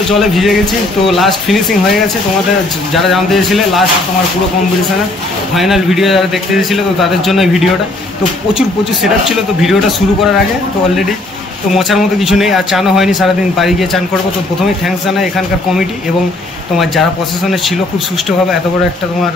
পুরো জলে ভিজে গেছি। তো লাস্ট ফিনিশিং হয়ে গেছে। তোমাদের যারা জানতে চেয়েছিলে লাস্ট তোমার পুরো কম্পিটিশনের ফাইনাল ভিডিও যারা দেখতে চেয়েছিলে, তো তাদের জন্য এই ভিডিওটা। তো প্রচুর সেটআপ ছিল। তো ভিডিওটা শুরু করার আগে তো অলরেডি তো মোছার মতো কিছু নেই, আর চানও হয়নি, সারাদিন বাড়ি গিয়ে চান করবো। তো প্রথমেই থ্যাঙ্কস জানাই এখানকার কমিটি এবং তোমার যারা প্রশাসনে ছিল, খুব সুষ্ঠুভাবে এত বড় একটা তোমার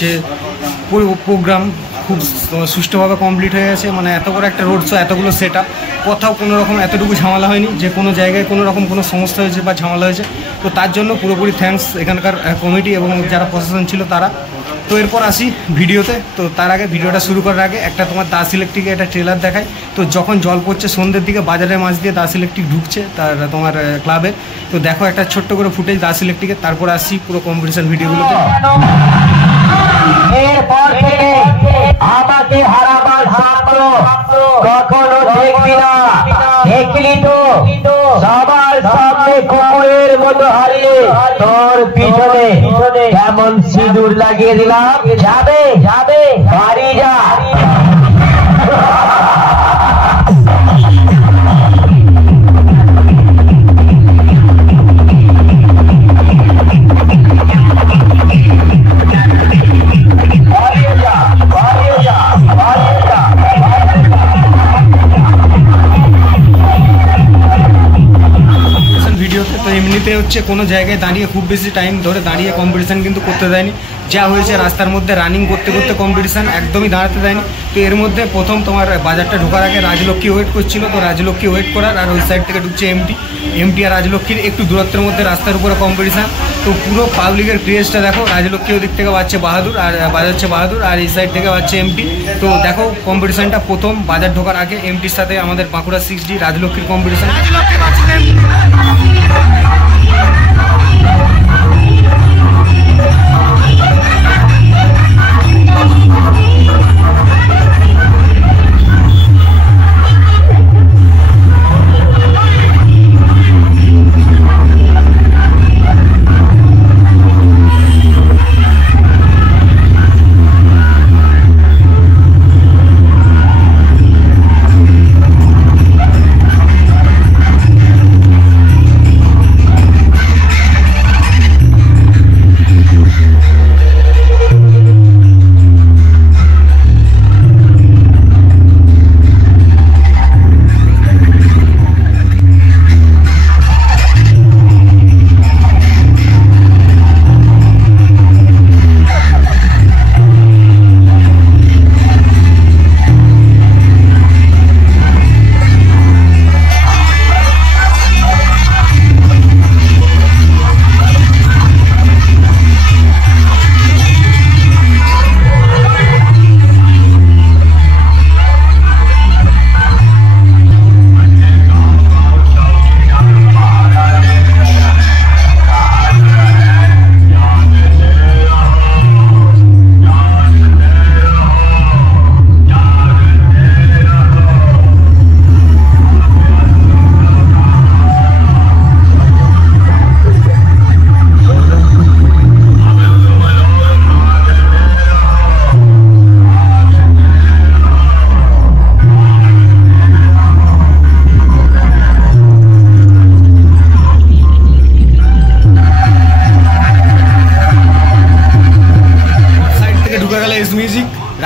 যে প্রোগ্রাম খুব সুষ্ঠুভাবে কমপ্লিট হয়ে গেছে। মানে এত বড় একটা রোড শো, এতগুলো সেটআপ, কোথাও কোনো রকম এতটুকু ঝামেলা হয়নি যে কোনো জায়গায় কোনো রকম কোনো সমস্যা হয়েছে বা ঝামেলা হয়েছে। তো তার জন্য পুরোপুরি থ্যাঙ্কস এখানকার কমিটি এবং যারা প্রশাসন ছিল তারা। তো এরপর আসি ভিডিওতে। তো তার আগে ভিডিওটা শুরু করার আগে একটা তোমার দাস ইলেকট্রিকের একটা ট্রেলার দেখায়। তো যখন জল পড়ছে সন্ধ্যের দিকে, বাজারের মাঝ দিয়ে দাস ইলেকট্রিক ঢুকছে তার তোমার ক্লাবে। তো দেখো একটা ছোট্ট করে ফুটেজ দাস ইলেকট্রিকের, তারপর আসি পুরো কম্পিটিশন ভিডিওগুলোতে। এরপর থেকে আমাকে হারাবার স্বপ্ন কখনো দেখবি না। দেখলি তো সবার সামনে কুকুরের মতো হারিয়ে তোর পিছনে কেমন সিঁদুর লাগিয়ে দিলাম। যাবে যাবে বাড়ি যা। তো এমনিতে হচ্ছে কোনো জায়গায় দাঁড়িয়ে খুব বেশি টাইম ধরে দাঁড়িয়ে কম্পিটিশান কিন্তু করতে দেয়নি। যা হয়েছে রাস্তার মধ্যে রানিং করতে করতে কম্পিটিশান, একদমই দাঁড়াতে দেয়নি। তো এর মধ্যে প্রথম তোমার বাজারটা ঢোকার আগে রাজলক্ষ্মী ওয়েট করছিল। তো রাজলক্ষ্মী ওয়েট করার, আর ওই সাইড থেকে ঢুকছে এমটি আর রাজলক্ষ্মীর একটু দূরত্বের মধ্যে রাস্তার উপরে কম্পিটিশান। তো পুরো পাবলিকের ক্রেজটা দেখো, রাজলক্ষ্মী ওদিক থেকে বাজছে বাহাদুর আর বাজাচ্ছে বাহাদুর, আর এই সাইড থেকে বাজছে এমটি। তো দেখো কম্পিটিশানটা প্রথম বাজার ঢোকার আগে এমটির সাথে আমাদের বাঁকুড়া 6D রাজলক্ষ্মীর কম্পিটিশান।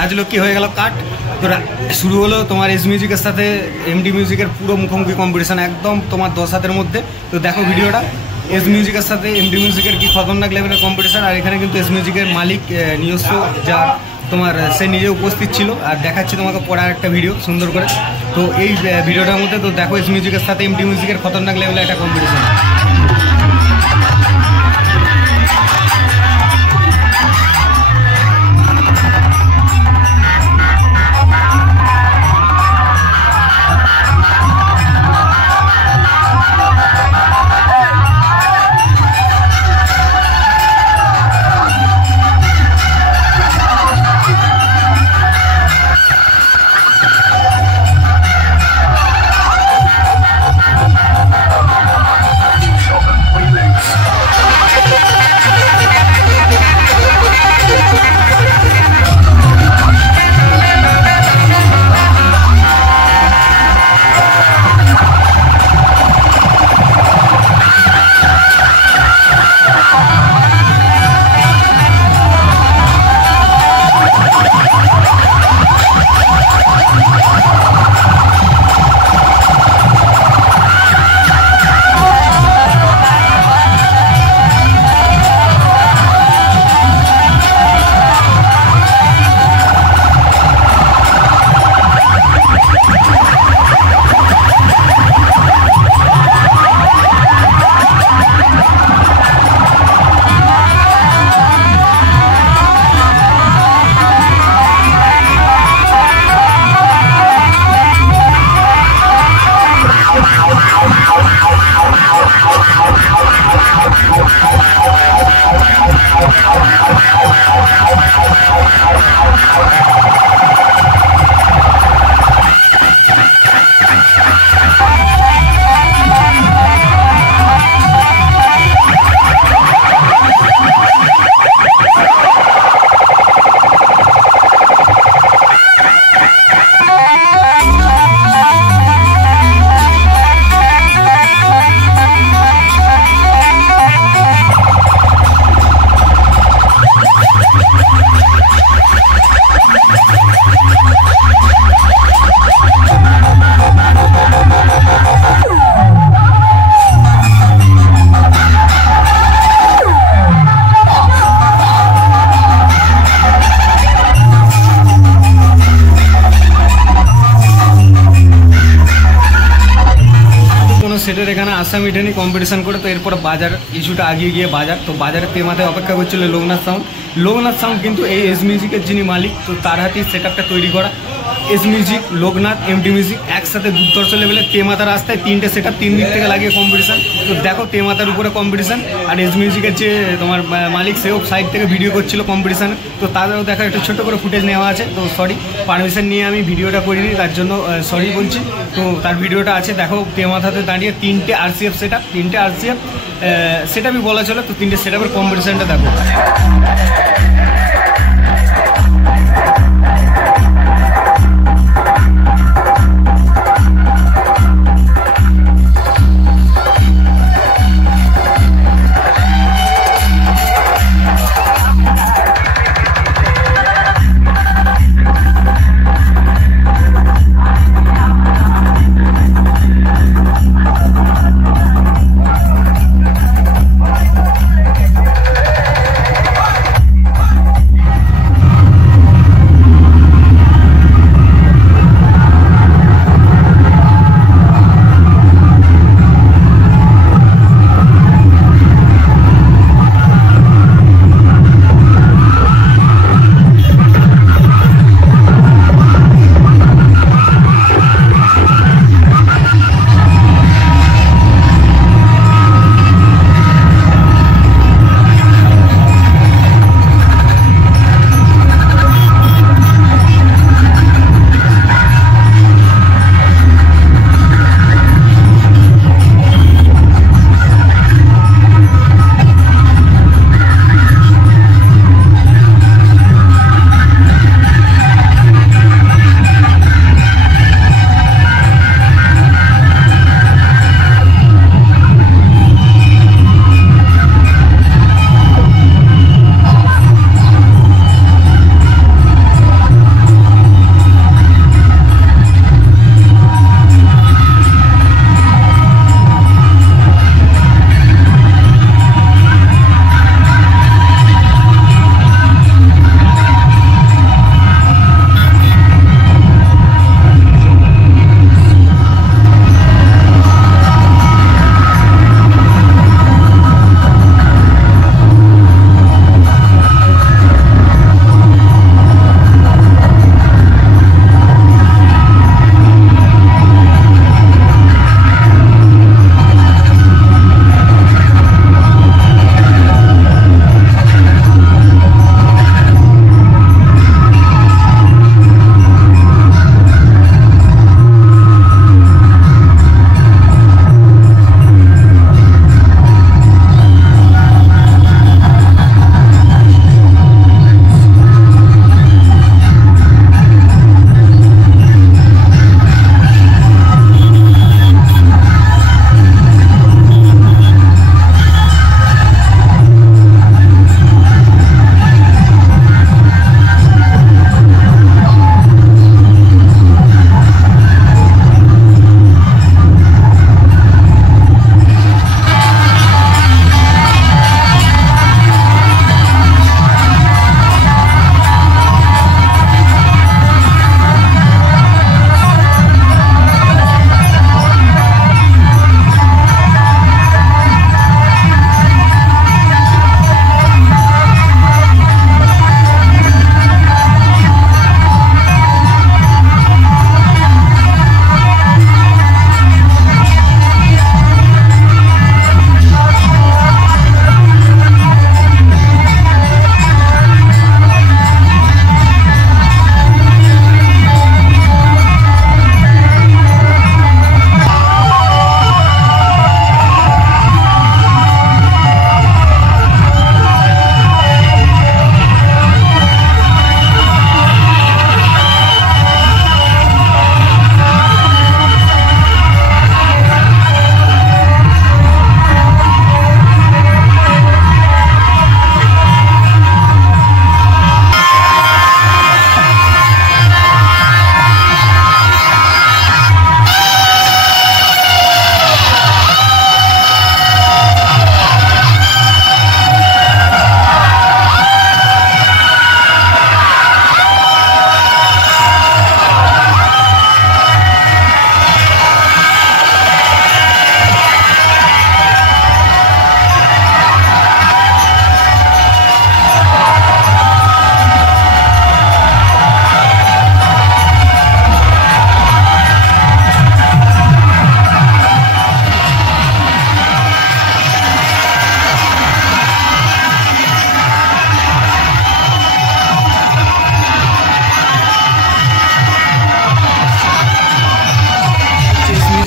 রাজলক্ষ্মী হয়ে গেল কাট। তো শুরু হলো তোমার এস মিউজিকের সাথে এমডি মিউজিকের পুরো মুখোমুখি কম্পিটিশান, একদম তোমার 10 হাতের মধ্যে। তো দেখো ভিডিওটা, এস মিউজিকের সাথে এমডি মিউজিকের কি খতরনাক লেভেলের কম্পিটিশান। আর এখানে কিন্তু এস মিউজিকের মালিক নিজস্ব যা তোমার সে নিজে উপস্থিত ছিল, আর দেখাচ্ছে তোমাকে পড়ার একটা ভিডিও সুন্দর করে। তো এই ভিডিওটার মধ্যে তো দেখো এস মিউজিকের সাথে এমডি মিউজিকের খতরনাক লেভেলের একটা কম্পিটিশান। সেটার এখানে আশা মিটেনি কম্পিটিশন করে। তো এরপর বাজার ইস্যুটা আগিয়ে গিয়ে বাজার, তো বাজারের তেমাথায় অপেক্ষা করছিল লোকনাথ সাউন্ড। লোকনাথ সাউন্ড কিন্তু এই এস মিউজিকের যিনি মালিক, তো তার হাতেই সেট আপটা তৈরি করা। S music, Loknath, MT music একসাথে দুর্ধর্ষ লেভেলের তেমাথার রাস্তায় 3টে সেট আপ 3 দিক থেকে লাগিয়ে কম্পিটিশন। তো দেখো তেমাথার উপরে কম্পিটিশন, আর এস মিউজিকের যে তোমার মালিক সেও সাইড থেকে ভিডিও করছিল কম্পিটিশানে। তো তাদেরও দেখা একটু ছোটো করে ফুটেজ নেওয়া আছে। তো সরি, পারমিশন নিয়ে আমি ভিডিওটা করিনি, তার জন্য সরি বলছি। তো তার ভিডিওটা আছে, দেখো তেমাথাতে দাঁড়িয়ে 3টে আরসিএফ সেট আপ, 3টে আরসিএফ সেট আপই বলা চলে। তো 3টে সেট আপের কম্পিটিশানটা দেখো।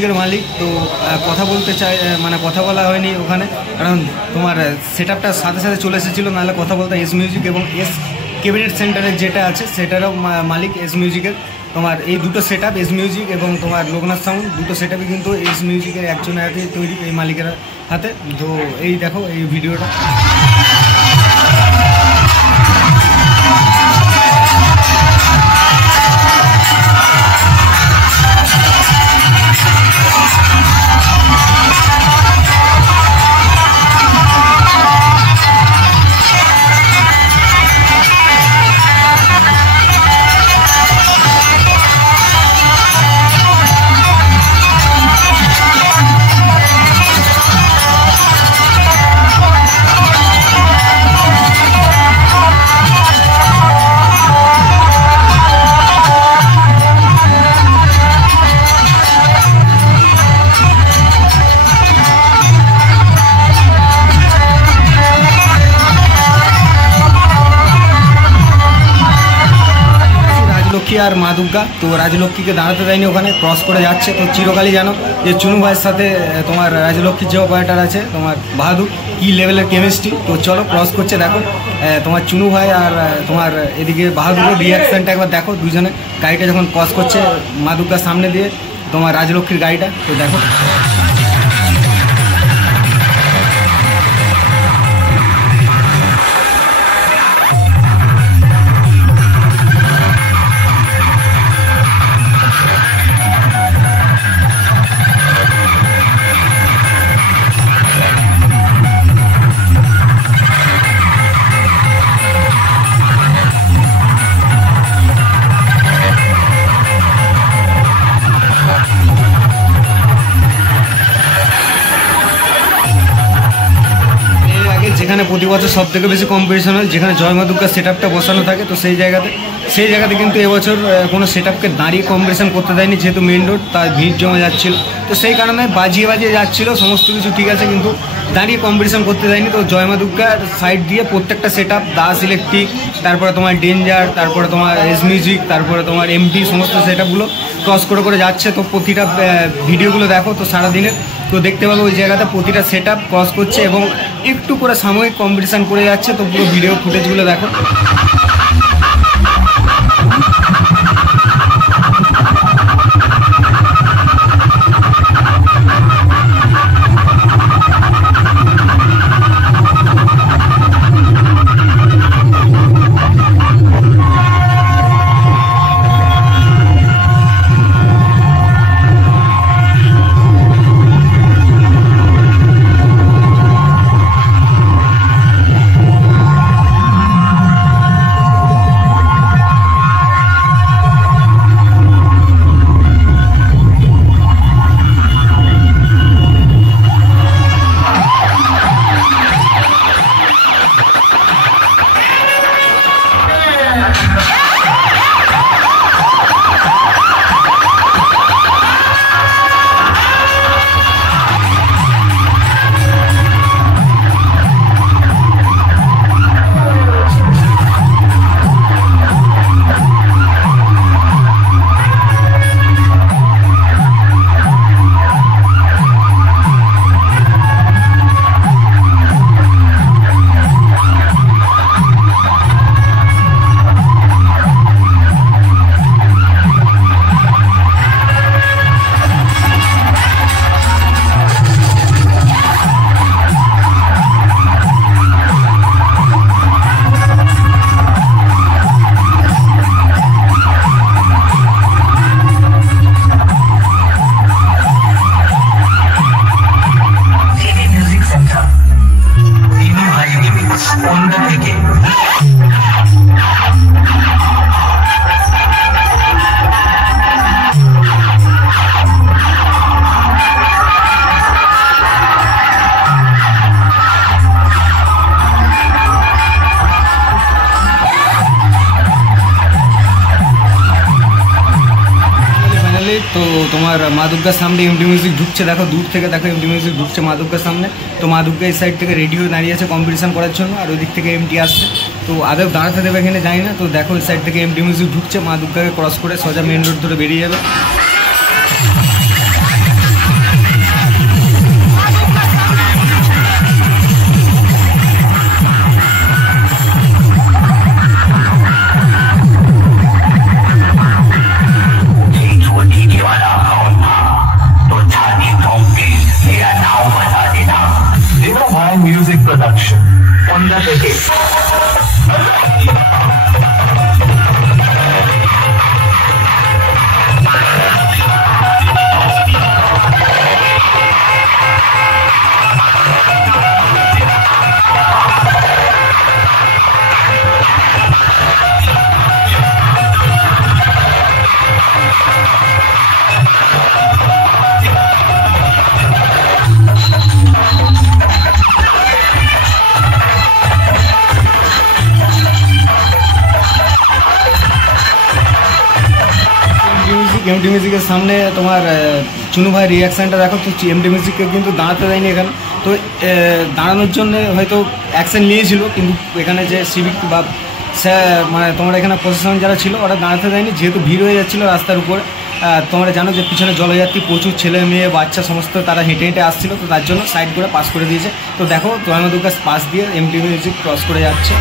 মিউজিকের মালিক। তো কথা বলতে চাই, মানে কথা বলা হয়নি ওখানে, কারণ তোমার সেট আপটার সাথে সাথে চলে এসেছিলো, নাহলে কথা বলতে এস মিউজিক এবং এস ক্যাবিনেট সেন্টারের যেটা আছে সেটারও মালিক এস মিউজিকের। তোমার এই দুটো সেট আপ এস মিউজিক এবং তোমার লোকনাথ সাউন্ড, দুটো সেট আপই কিন্তু এস মিউজিকের একজনের হাতে তৈরি, এই মালিকের হাতে। তো এই দেখো এই ভিডিওটা। আর মা দুর্গা, তো রাজলক্ষ্মীকে দাঁড়াতে দেয়নি ওখানে, ক্রস করে যাচ্ছে। তো চিরকালই জানো যে চুনু ভাইয়ের সাথে তোমার রাজলক্ষ্মীর যে অপারেটার আছে তোমার বাহাদুর, কি লেভেলের কেমিস্ট্রি। তো চলো ক্রস করছে, দেখো তোমার চুনু ভাই আর তোমার এদিকে বাহাদুরের রিয়াকশানটা একবার দেখো, দুজনে গাড়িটা যখন ক্রস করছে মা দুর্গার সামনে দিয়ে তোমার রাজলক্ষ্মীর গাড়িটা। তো দেখো যেখানে প্রতি বছর সব থেকে বেশি কম্পিটিশন হয়, যেখানে জয় মা দুর্গার সেট আপটা বসানো থাকে, তো সেই জায়গাতে কিন্তু এবছর কোনো সেট আপকে দাঁড়িয়ে কম্পিটিশন করতে দেয়নি, যেহেতু মেন রোড, তার ভিড় জমে যাচ্ছিল। তো সেই কারণে বাজিয়ে যাচ্ছিলো, সমস্ত কিছু ঠিক আছে, কিন্তু দাঁড়িয়ে কম্পিটিশন করতে দেয়নি। তো জয় মা দুর্গার সাইড দিয়ে প্রত্যেকটা সেট আপ, দাস ইলেকট্রিক, তারপরে তোমার ডেঞ্জার, তারপরে তোমার এস মিউজিক, তারপরে তোমার এমটি, সমস্ত সেট আপগুলো ক্রস করে যাচ্ছে। তো প্রতিটা ভিডিওগুলো দেখো তো সারাদিনের, তো দেখতে পাবো ওই জায়গাতে প্রতিটা সেট আপ ক্রস করছে এবং একটু করে সাময়িক কম্পিটিশান করে যাচ্ছে। তো পুরো ভিডিও ফুটেজগুলো দেখো। তো তোমার মা দুর্গার সামনে এমডি মিউজিক ঢুকছে, দেখো দূর থেকে দেখো এমডি মিউজিক ঢুকছে মা দুর্গার সামনে। তো মা দুর্গা এই সাইড থেকে রেডি হয়ে দাঁড়িয়ে আছে কম্পিটিশন করার জন্য, আর ওই দিক থেকে এমটি আসছে। তো আদৌ দাঁড়াতে দেবে এখানে জানি না। তো দেখো এই সাইড থেকে এমডি মিউজিক ঢুকছে, মা দুর্গাকে ক্রস করে সোজা মেন রোড ধরে বেরিয়ে যাবে। এমডি মিউজিকের সামনে তোমার চুনু ভাই রিয়াকশানটা দেখো। তো এমডি মিউজিককে কিন্তু দাঁড়াতে দেয়নি এখানে। তো দাঁড়ানোর জন্য হয়তো অ্যাকশন নিয়েছিল, কিন্তু এখানে যে সিভিক বা মানে তোমার এখানে প্রশাসন যারা ছিল ওরা দাঁড়াতে দেয়নি, যেহেতু ভিড় হয়ে যাচ্ছিলো রাস্তার উপরে। তোমরা জানো যে পিছনে জলযাত্রী প্রচুর, ছেলে মেয়ে বাচ্চা সমস্ত তারা হেঁটে হেঁটে আসছিলো, তো তার জন্য সাইড করে পাস করে দিয়েছে। তো দেখো দয়ামা দুর্গা পাস দিয়ে এমডি মিউজিক ক্রস করে যাচ্ছে।